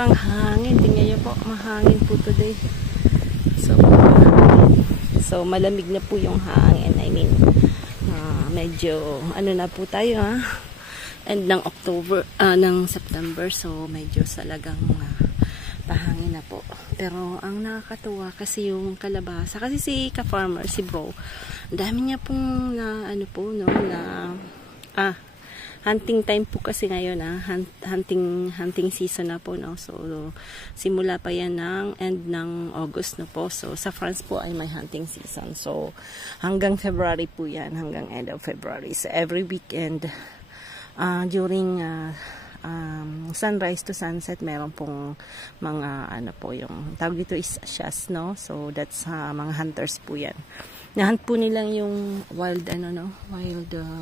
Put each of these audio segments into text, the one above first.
sobrang hangin. Tingnan nyo po, mahangin po today. So malamig na po yung hangin. I mean, medyo ano na po tayo end ng October, ng September. So medyo talagang pahangin na po. Pero ang nakakatuwa kasi yung kalabasa, kasi si ka-farmer, si bro, dami niya pong hunting time po kasi ngayon hunting season na po, no. So simula pa yan ng end ng August na po. So sa France po ay may hunting season. So hanggang February po yan, hanggang end of February. So every weekend during sunrise to sunset, meron pong mga yung tawag dito is shas, no. So that's mga hunters po yan. Nahunt po nilang yung wild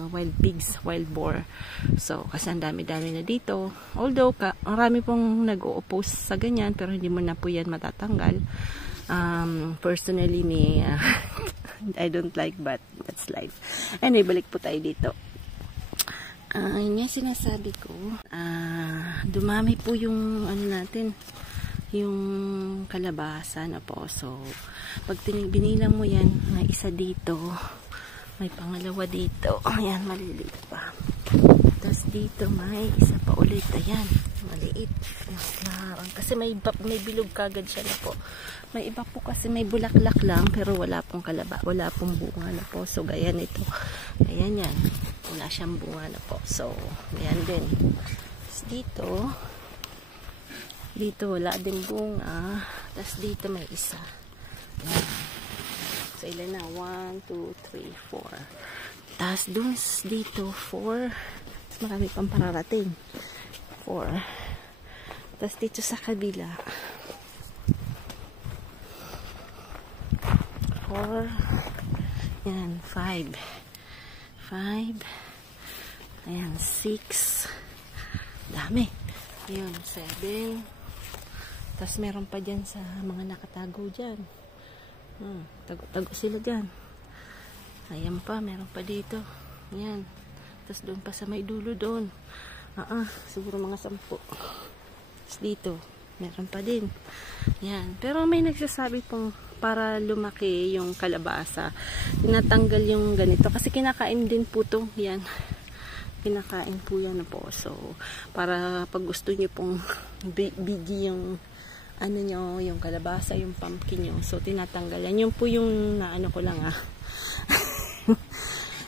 wild pigs, wild boar. So kasi ang dami-dami na dito. Although marami pong nag-o-oppose sa ganyan, pero hindi mo na po yan matatanggal. Personally me, I don't like, but that's life. Anyway, balik po tayo dito. Yun yung sinasabi ko. Dumami po yung natin, yung kalabasa na po. So pag binilang mo yan, may isa dito, may pangalawa dito, ayan, maliliit pa. Tapos dito may isa pa ulit, ayan, maliit. Kasi may bilog kagad siya na po. May iba po kasi may bulaklak lang, pero wala pong wala pong bunga na po. So ganyan ito, ayan yan, wala siyang bunga na po. So ayan din. Tapos dito wala din bunga. Tapos dito may isa. Ayan. So ilan na? 1, 2, 3, 4. Tapos dun dito 4. Tapos marami pang pararating. 4. Tapos dito sa kabila 4. Ayan, 5. Ayan, 6. Dami. Ayan, 7. Tapos meron pa dyan sa mga nakatago dyan. Tago sila dyan. Ayan pa, meron pa dito. Ayan. Tapos doon pa sa may dulo doon. Siguro mga 10. Tapos dito, meron pa din. Ayan. Pero may nagsasabi pong para lumaki yung kalabasa, tinatanggal yung ganito. Kasi kinakain din po to. Ayan. Kinakain po yan po. So, para pag gusto nyo pong bigi yung yung kalabasa, yung pumpkin nyo. So, tinatanggalan. Yun po yung ko lang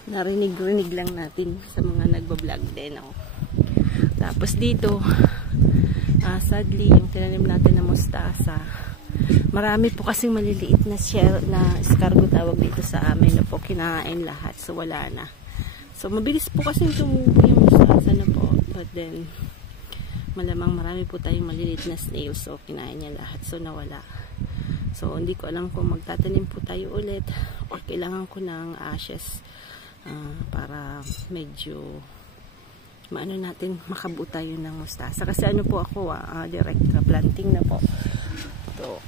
narinig lang natin sa mga nagbablog din. Tapos dito, sadly, yung tinanim natin na mustasa, marami po kasing maliliit na shell, na escargot tawag dito sa amin, na po kinain lahat. So, wala na. So, mabilis po kasing tumubo yung mustasa na po. But then, malamang marami po tayong maliliit na snails, so kinain niya lahat, so nawala. So hindi ko alam kung magtatanim po tayo ulit or kailangan ko ng ashes para medyo natin makabuo tayo ng mustasa. Kasi po ako direct planting na po. So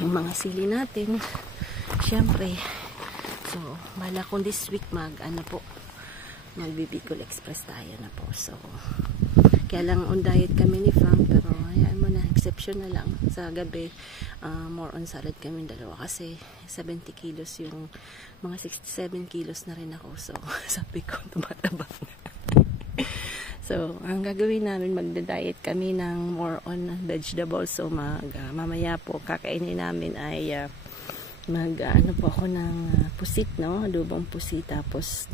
yung mga sili natin, syempre, so bala kung this week magbibicol express tayo na po. So kaya lang on diet kami ni Frank, pero hayaan mo na, exception na lang. Sa gabi, more on salad kami dalawa kasi 70 kilos yung mga 67 kilos na rin ako. So, sabi ko, tumataba na. So, ang gagawin namin, magda-diet kami ng more on vegetables. So, mamaya po, kakainin namin ay po ako ng pusit, no? Adobong pusit, tapos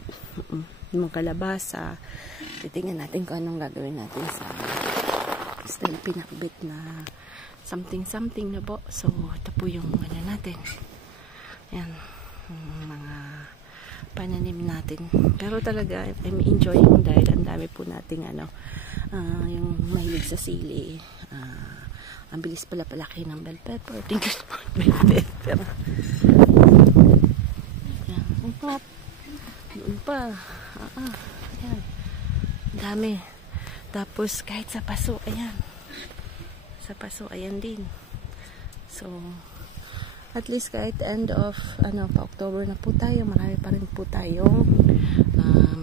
yung kalabasa. Titingnan natin kung anong gagawin natin sa style pinakbit na something na po. So ito po yung natin, yan, mga pananim natin. Pero talaga I'm enjoying dahil ang dami po nating yung mahilig sa sili. Ang bilis pala palaki ng bell pepper. Tingnan bell pepper. Yan, doon pa. Ayan. Dami. Tapos kahit sa paso, ayan. Sa paso, ayan din. So, at least kahit end of pa October na po tayo, marami pa rin po tayong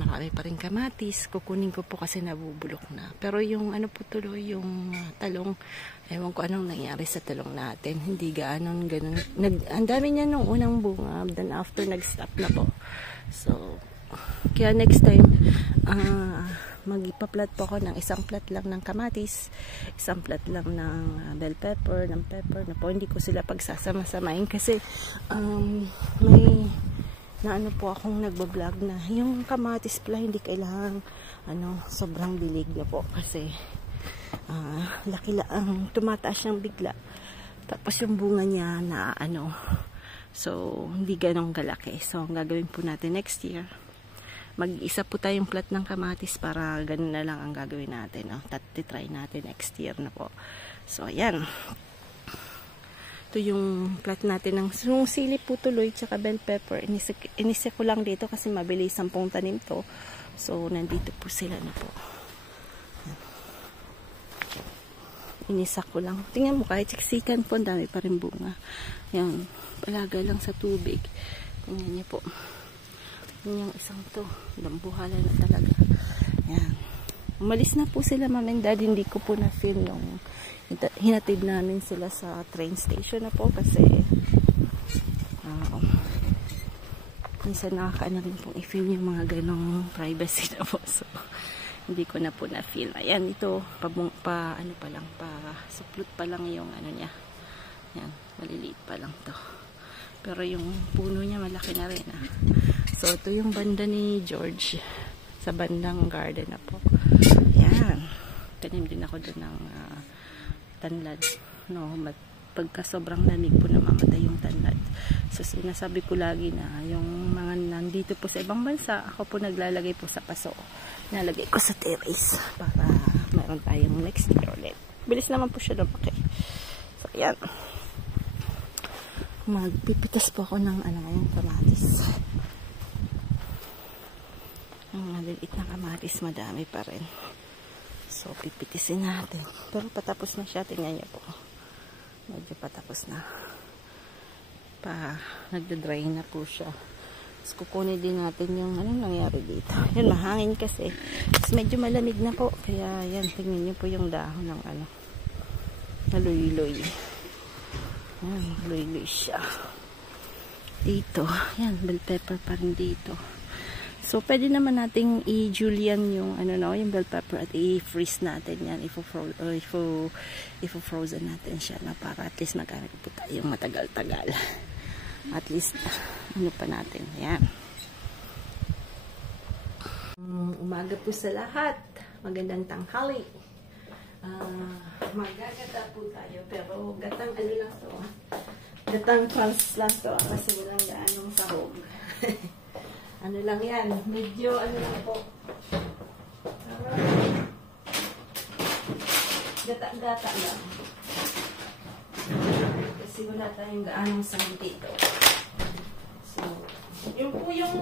marami pa rin kamatis. Kukunin ko po kasi nabubulok na. Pero yung ano po tuloy, yung talong, ewan ko anong nangyari sa talong natin. Hindi gaano ganun. Ang dami niya nung unang bunga, then after nag-stop na po. So, kaya next time, magpaplat po ako ng isang plat lang ng kamatis, isang plat lang ng bell pepper, ng pepper na po. Hindi ko sila pagsasama-samain kasi may na ano po akong nagbablog na yung kamatis pala hindi kailangan sobrang dilig na po kasi laki lang, tumataas siyang bigla tapos yung bunga niya na so hindi ganong kalaki. So ang gagawin po natin next year, mag-isa po tayong plat ng kamatis para ganun na lang ang gagawin natin. Try natin next year na po. So ayan, ito yung plat natin ng sili po tuloy tsaka bell pepper. Inisip ko lang dito kasi mabilis 10 tanim to. So nandito po sila na po. Inisak ko lang. Tingnan mo, kahit siksikan po, ang dami pa rin bunga. Yan, palaga lang sa tubig. Tingnan niyo po. Yan yung isang to. Dambuhala na talaga. Yan. Umalis na po sila, mom and dad. Hindi ko po na-film nung hinatid namin sila sa train station na po kasi minsan nakakaano rin pong i-film yung mga ganong privacy na po. So, hindi ko na po na-film. Ayan, ito, suplot pa lang yung niya. Yan, maliliit pa lang to. Pero yung puno niya malaki na rin. So, ito yung banda ni George sa bandang garden na po. Yan. Tanim din ako doon ng tanlad. No, pagka sobrang lamig po namamatay yung tanlad. So, sinasabi ko lagi na yung mga nandito po sa ibang bansa, ako po naglalagay po sa paso. Nalagay ko sa terrace para mayroon tayong next year ulit. Bilis naman po siya lumaki. So, ayan. Magpipitas po ako ng kamatis. Ang maliliit na kamatis, madami pa rin. So, pipitisin natin. Pero patapos na siya. Tingnan niyo po. Medyo patapos na. Nagda-dry na po siya. Tapos kukunin din natin yung anong nangyari dito. Yan, mahangin kasi. Tapos medyo malamig na po. Kaya yan, tingnan niyo po yung dahon ng naluloy. Yan, luloy siya. Dito. Yan, bell pepper pa rin dito. So, pwede naman nating i-julienne yung yung bell pepper at i-freeze natin yan. Ifo-frozen natin siya na para at least magkakaroon po tayong matagal-tagal. At least, pa natin. Yan. Umaga po sa lahat. Magandang tanghali. Magagata po tayo. Pero gatang lang to. Gatang crunch lang to. Kasi walang gaanong sahog. Lang yan. Medyo lang po. Gata-gata lang. Kasi wala tayong gaanong sahog dito. So, yung po yung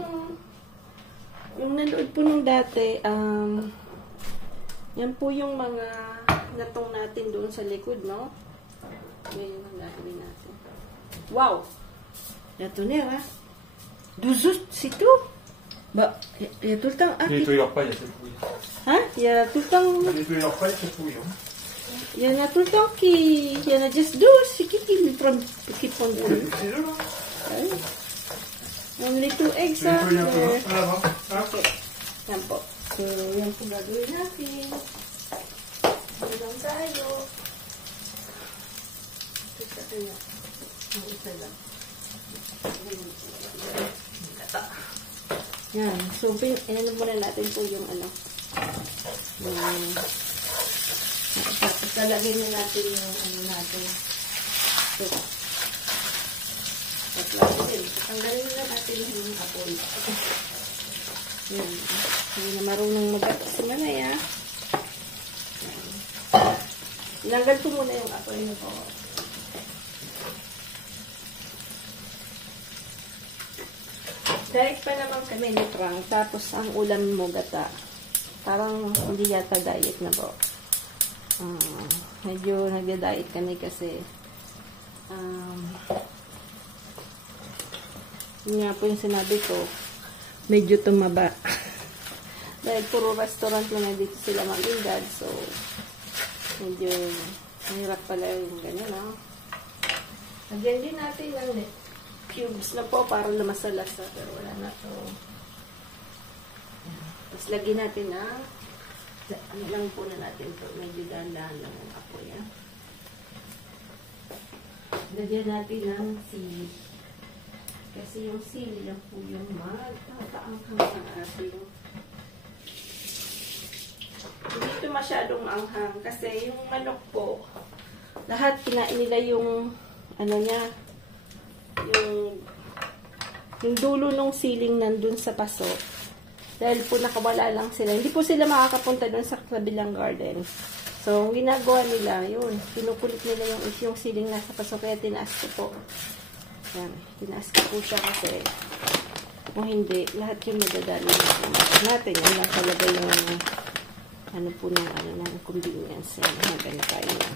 nanood po nung dati, yan po yung mga natong natin doon sa likod, no? Ngayon ang gagawin natin. Wow! Yatunera. Duzut, situ. Bah, il y a tout le temps. Il nettoie pas, il y a cette fouille. Hein? Il y a tout le temps. Il nettoie pas, il y a cette fouille. Il y en a tout le temps qui. Il y en a just 12. C'est qui lui prend qui prend de l'eau? C'est eux, là. Only 2 eggs, ha? Okay. Yan po. So, yan po gagawin natin. Ano lang tayo. Ito na. Ang isa lang. Yan. So, muna natin po yung lalagyan na natin yung natin. So, tanggalin na natin yung apoy. Yan. Hindi na marunong mag-ato si Manay, ha? Tinanggal ko muna yung apoy na po. Diet pa naman kami ni Frank. Tapos ang ulam mo gata. Parang hindi yata diet na po. Medyo nagda-diet kami kasi yun nga po yung sinabi ko, medyo tumaba. Dahil puro restaurant lang dito sila maglingad. So, medyo mahirap pala yung ganyan, no? Lagyan din natin ng cubes na po para lumasalasa. Pero wala na to. Tapos lagyan natin na ano lang po na natin to. Medyo dahan-dahan lang ang apoy, ha? Lagyan natin ng sili. Kasi yung sili lang po yung magtataanghang sa ating. Hindi ito masyadong anghang. Kasi yung manok po, lahat kinain nila yung ano niya, yung dulo ng siling nandun sa paso. Dahil po nakawala lang sila. Hindi po sila makakapunta dun sa kabilang garden. So, ginagawa nila, yun. Pinukulit nila yung siling nasa paso. Kaya tinaas ko po. Yan. Tinaas ko po siya kasi kung hindi, lahat yung madadali natin. Yan lang talaga yung ano po ng convenience. Yan. Maganda tayo yan.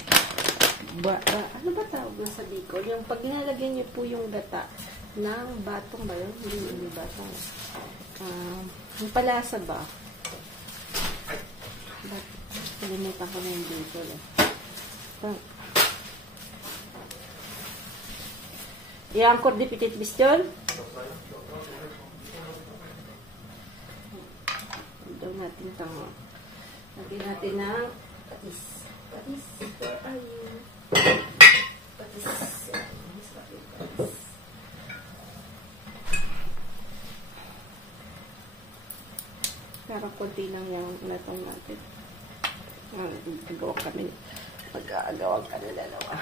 Ano ba tawag na sa Bicol? Yung pag nilalagyan niyo po yung gata ng batong ba yun? Hindi batong. Yung palasa ba? Kalimutan ko na yung Bicol eh. I-angkor di pitit bistyon? Daw natin tango. Lagyan natin ng patis. Patis. Ay. Patis. Patis. Parang konti lang yung natong natin. Mag-agawa kami. Mag-agawa ka na dalawa.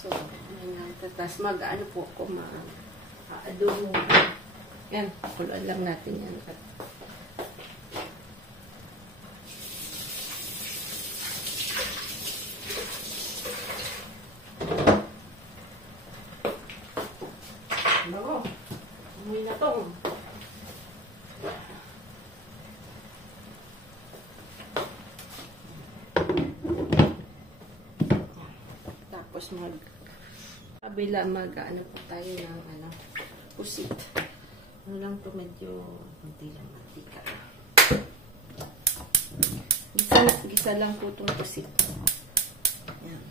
So, tapos mag-ano po ako, ma-adobo. Yan, kuluan lang natin yan. Bago, umuwi na to. Tapos kabila ano po tayo ng pusit. Ano lang to, medyo konti lang mantika. Gisa lang po itong pusit. Yan.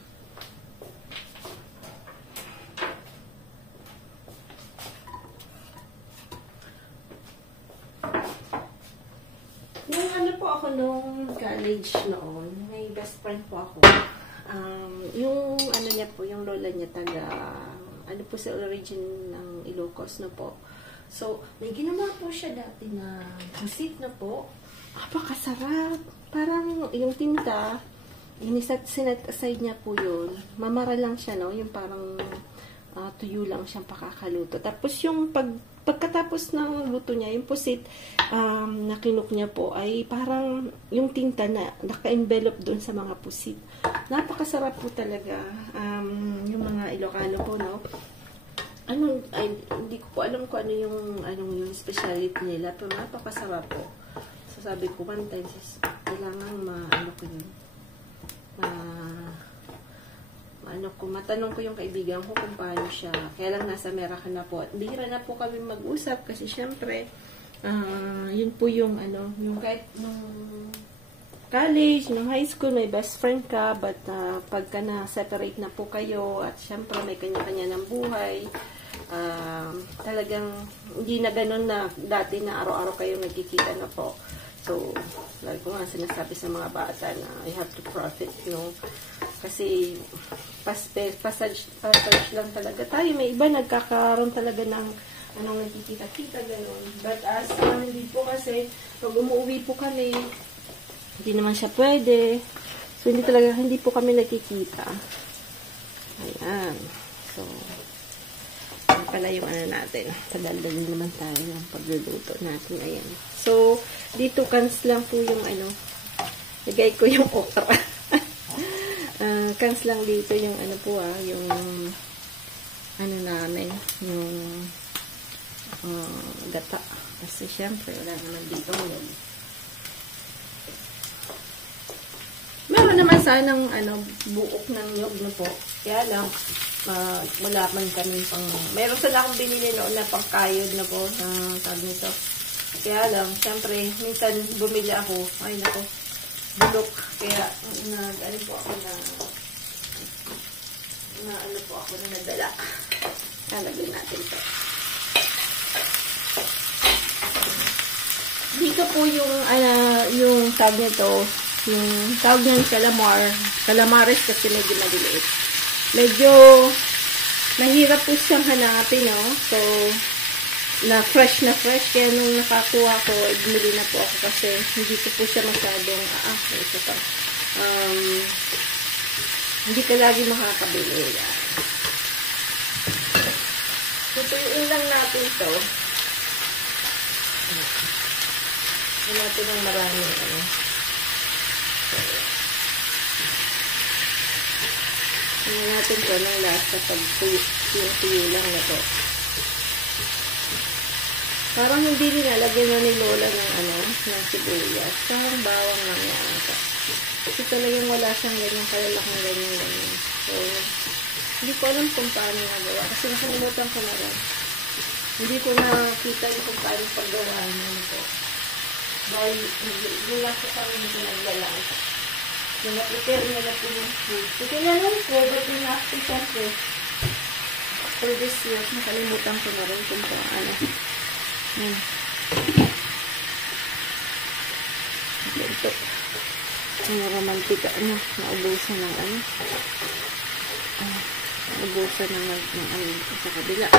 Nung ano po ako nung college noon, may best friend po ako. Yung ano niya po, yung lola niya ano po sa origin ng Ilocos na po. So, may ginawa po siya dati na pusit na po. Napakasarap. Parang yung tinta, sinet aside niya po yun. Mamara lang siya, no? Yung parang tuyo lang siyang pakakaluto. Tapos yung pagkatapos ng luto niya, yung pusit na kinuk niya po ay parang yung tinta na naka-envelope doon sa mga pusit. Napakasarap po talaga. Yung mga Ilocano po, no? Hindi ko po alam kung yung speciality nila, pero napakasarap po. So sabi ko, one time, kailangan matanong ko yung kaibigan ko kung paano siya. Kaya lang nasa Amerika na po. At bihira na po kami mag-usap kasi syempre, yun po yung yung kahit nung college, nung high school, may best friend ka, but pagka na-separate na po kayo, at syempre may kanya-kanya ng buhay, talagang hindi na ganun na dati na araw-araw kayo nagkikita na po. So, lagi ko nga sinasabi sa mga bata na you have to profit, no? Kasi passage lang talaga tayo. May iba nagkakaroon talaga ng nagkikita-kita, gano'n. But as hindi po kasi, pag umuwi po kami, hindi naman siya pwede. So, hindi po kami nagkikita. Ayan. So, yan pala yung natin. Padaldalin naman tayo ng pagluluto natin. Ayan. So, dito cans lang po yung lagay ko yung okra. Cans lang dito yung yung namin, yung gata. Kasi syempre, wala naman dito yun. Meron naman sanang buok ng nyog na po. Kaya lang, wala man kami pang, meron sana akong binili noon na pangkayod na po, na sabi nito. Kaya lang, syempre, minsan bumili ako, ay nako, bulok. Kaya, ano po ako ano po ako na nadala. Lalagyan natin ito. Dito po yung tawag nito, yung tawag niyan calamares kasi medyo maliliit. Medyo mahirap po siyang hanapin, no? So, na fresh, kaya nung nakakuha ko, bumili na po ako kasi hindi ko po siya masyadong, ito pa. Hindi ka lagi makakabili. Tutuyin lang natin ito. Hindi natin ng marami, Hindi natin ito ng lasa pag tuyo lang na ito. Parang hindi nilalagyan na ni Lola ng sibuyas. Parang bawang lang yan. Kasi talagang wala siyang ganyan kalalaking ganyan. So, hindi ko alam kung paano nagawa. Kasi nakalimutan ko na rin. Hindi ko nakita kung paano paggawa niya po. Dahil, wala ko pa rin hindi naglalang. Yung na-prepare niya na po yung food. So, kailangan po, ba't yung natin siyempre, for this year, nakalimutan ko na rin kung paano. Ito. Ang romantika, naubusan ng naubusan ng sa kabila.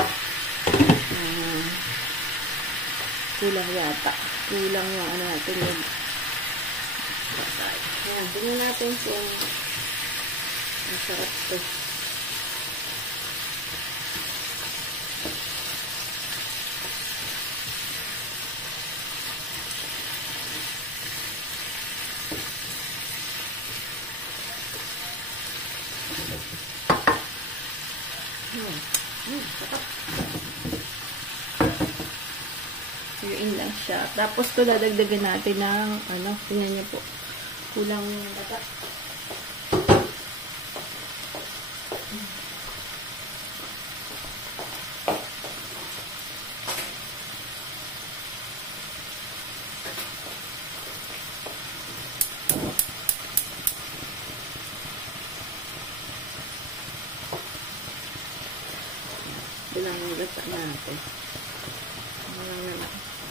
Kulang yata. Kulang yung natin yung ayan, tingnan natin kung masarap ito. Sarap. Suyuin lang siya. Tapos ito dadagdagan natin ng tingnan niyo po. Kulang yung bata. Kulang yung bata natin.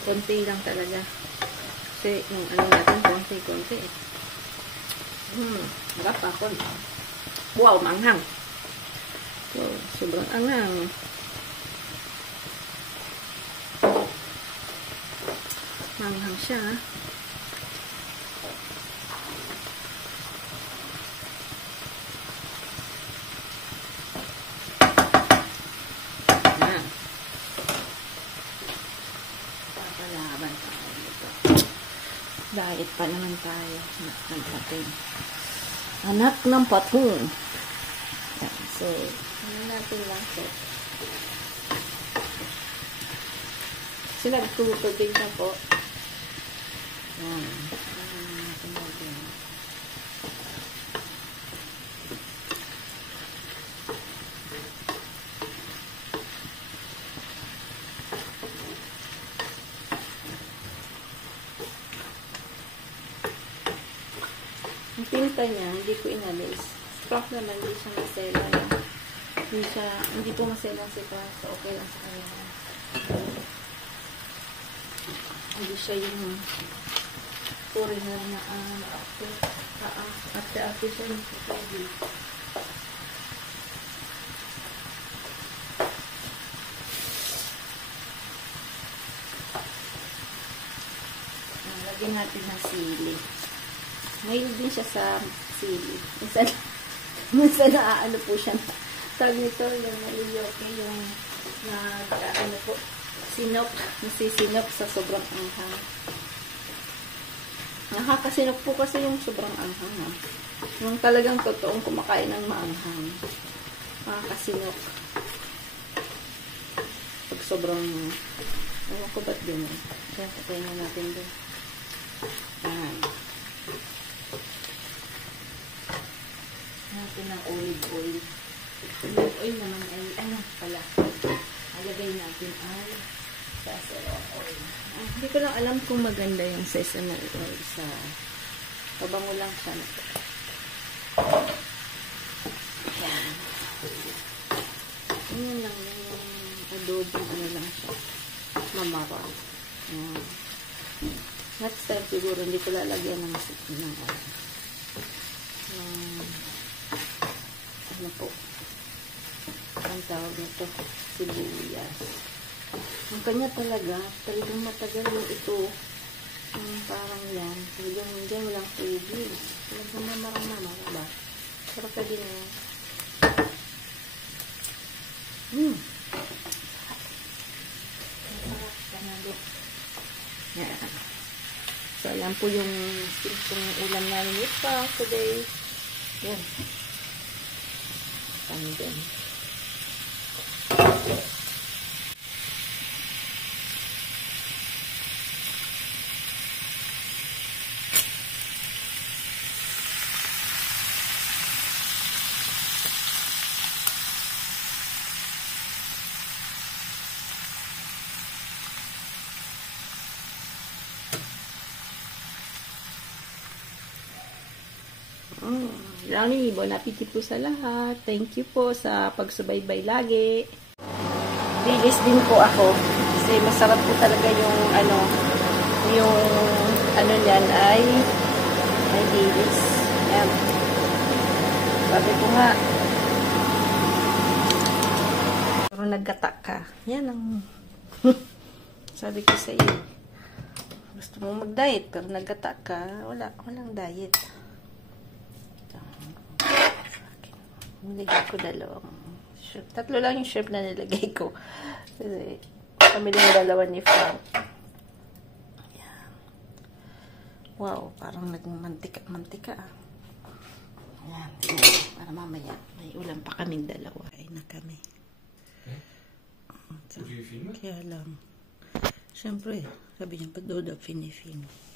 Konti lang talaga. Kasi yung natin, konti-konti. Harap ako. Wow, manghang. So, sobrang anghang. Manghang siya. Diet pa naman tayo. Anak ng pating. Anak ng pating. So, natin lang ito. Sila tutubig na po. Yan. Natin natin. Ang pinta niya, hindi ko inalis. Stock naman, hindi siya masela. Hindi po masela siya. So, okay lang sa kanya. Hindi siya yung foreigner na ate siya yung pwede. Lagyan natin ng sili. Ngayon din siya sa sili. Minsan na po siya. Tawag nito, yung naliyoke, yung po, nasisinop sa sobrang anghang. Nakakasinop po kasi yung sobrang anghang. Yung talagang totoong kumakain ng maanghang. Nakakasinop. Pag sobrang, ewan ko ba't din eh. Kaya patayin na natin doon. Ayan. Natin ng olive oil. Yung oil naman ay, ano pala, alagay natin ay sesame oil. Hindi ko lang alam kung maganda yung sesame oil sa pabango lang siya. Yan. Yan lang yung adobo, ano lang siya. Mamara. Yan. Next time siguro hindi ko lalagyan ng ano po. Ang tawag nito, sibuyas. Ang kanya talagang matagal yung ito. Parang yan. Talagang dyan walang tubig. Talagang mamarang ba? Sarap ka din yan. Masarap ka na din. Yan. So, ayan po yung ulam namin ito today. Yan. And then, Lani, bon appetit po sa lahat. Thank you po sa pagsubaybay lagi. Bilis din po ako. Kasi masarap po talaga yung niyan ay bilis. Yan. Sabi ko nga, pero nagkata ka. Yan ang sabi ko sa iyo. Gusto mo mag-diet pero nagkata ka, walang diet. Nilagay ko dalawang shrimp. Tatlo lang yung shrimp na nilagay ko. Kasi kami din yung dalawa ni Frank. Ayan. Wow, parang naging mantika ah. Ayan. Para mamaya, may ulam pa kaming dalawa. Ay na kami. So, kaya lang. Siyempre, sabi niya, ba't daw film?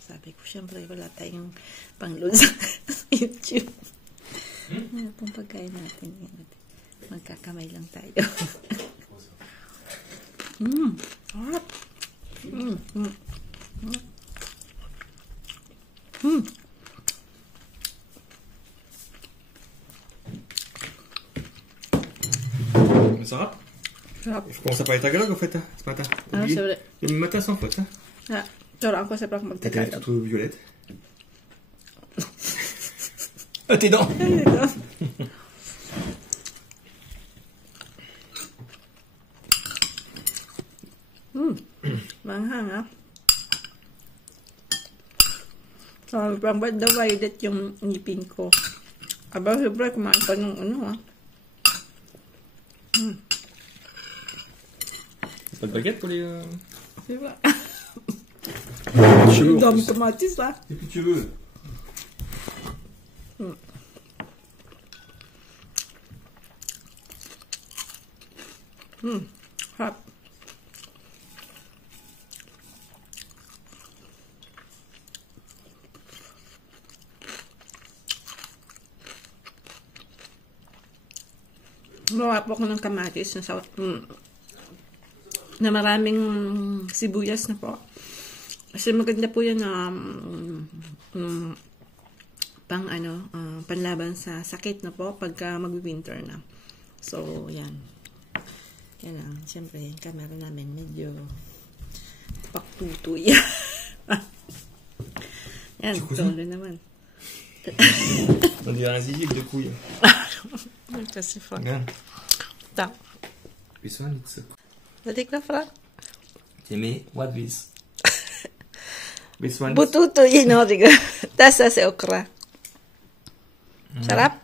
Sabi ko, siyempre, wala tayong pang-load sa YouTube. Ano pong pagkain natin? Magkakamay lang tayo. Sarap. Sarap. Sarap. Je commence à parler tagalog en fait, ce matin. Ah, c'est vrai. Le matin sans faute. Ah, alors quoi, c'est pas comme T'as tout violette. Tes dents. Manghang ah. Sobrang divided yung ngipin ko. Aba, sobrang kumain pa ng ano ah. Pas de baguette pour les... C'est vrai. Tu veux, Dans mes tomates là. et puis tu veux. Hot. Gawa po ako ng kamatis na maraming sibuyas na po. Kasi maganda po yan na panlaban sa sakit na po pagka mag-winter na. So, yan. Yan lang. Siyempre, yung camera namin medyo paktutoy. Yan, tuloy naman. On dirait un zizi avec deux couilles. Kasi Frank. Regarde. Tak. This one, it's... Balik na, Frank. Timmy, what this? This one. Bututo yun, o. Tasa si okra. Sarap?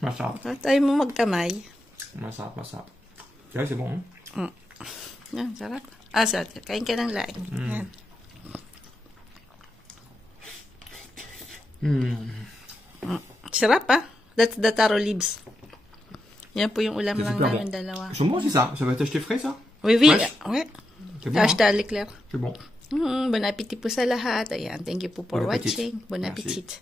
Masarap. Tayo mo magtamay. Masarap. Tu vois, c'est bon, hein? Yan, sarap. Ah, sarap. Kain ka ng laing. Yan. Sarap, ah. That's the taro leaves. Yan po yung ulam lang namin dalawa. Ils sont bons, c'est ça? Ça va être acheté frais, ça? Oui, oui. Fresh? Oui. C'est bon, hein? Hashtag Leclerc. C'est bon. Bon appétit po sa lahat. Ayan. Thank you po for Bon appétit. watching. Bon Merci. appétit.